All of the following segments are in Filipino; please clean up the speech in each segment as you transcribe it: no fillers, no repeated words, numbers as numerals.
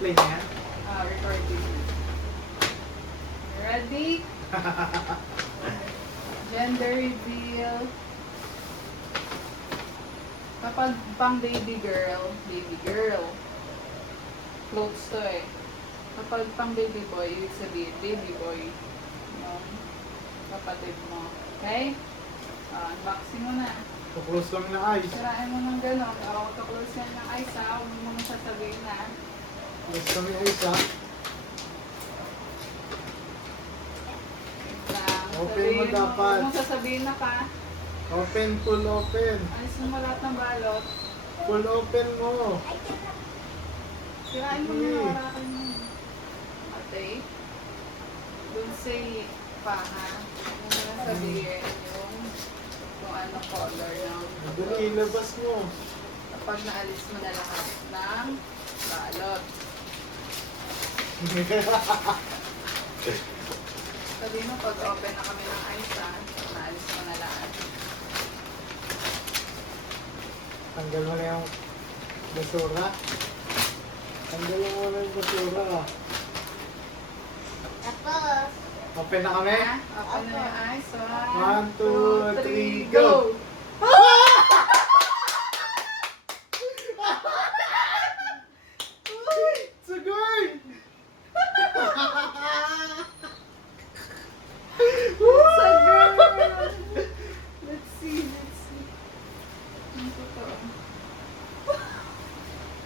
play na yan? Recording. Ready? Gender reveal. Kapag pang baby girl, clothes to eh. Kapag pang baby boy, ibig sabihin, baby boy. Yung kapatid mo. Okay? Unboxing mo na. Kuklose kami ng eyes. Sirain mo ng gano'n. Close yan ng eyes ha. Huwag mo muna sasabihin na. Close kami ng eyes ha. Open mo dapat. Huwag mo sasabihin na pa. Open, full open. Alis mo lahat ng balot. Full open mo. Sirain mo na. Warakin mo. Okay. Don't say pa ha. Huwag mo na sabihin yung kung ano color ng Dali, ilabas mo. kapag naalis mo na lahat ng balot. Sabihin mo pag open na kami ng eyes ha. Naalis mo na lahat. Tanggal mo na yung basura. Tanggal mo na yung basura. Tapos, Open na kami? Ha? Open na yung eyes. 1, 2, 3, go! It's a girl! It's a girl! Let's see. Ang totoo.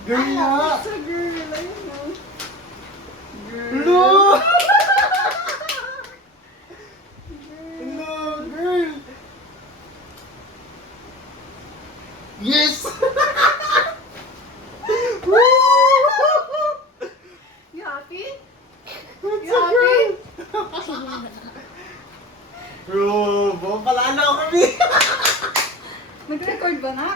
Girl nga! It's a girl. Ayun o. Girl. Hello! Hello, girl! Yes! You happy? It's You a girl! happy? Bro, palalo kami! Nag-record ba na?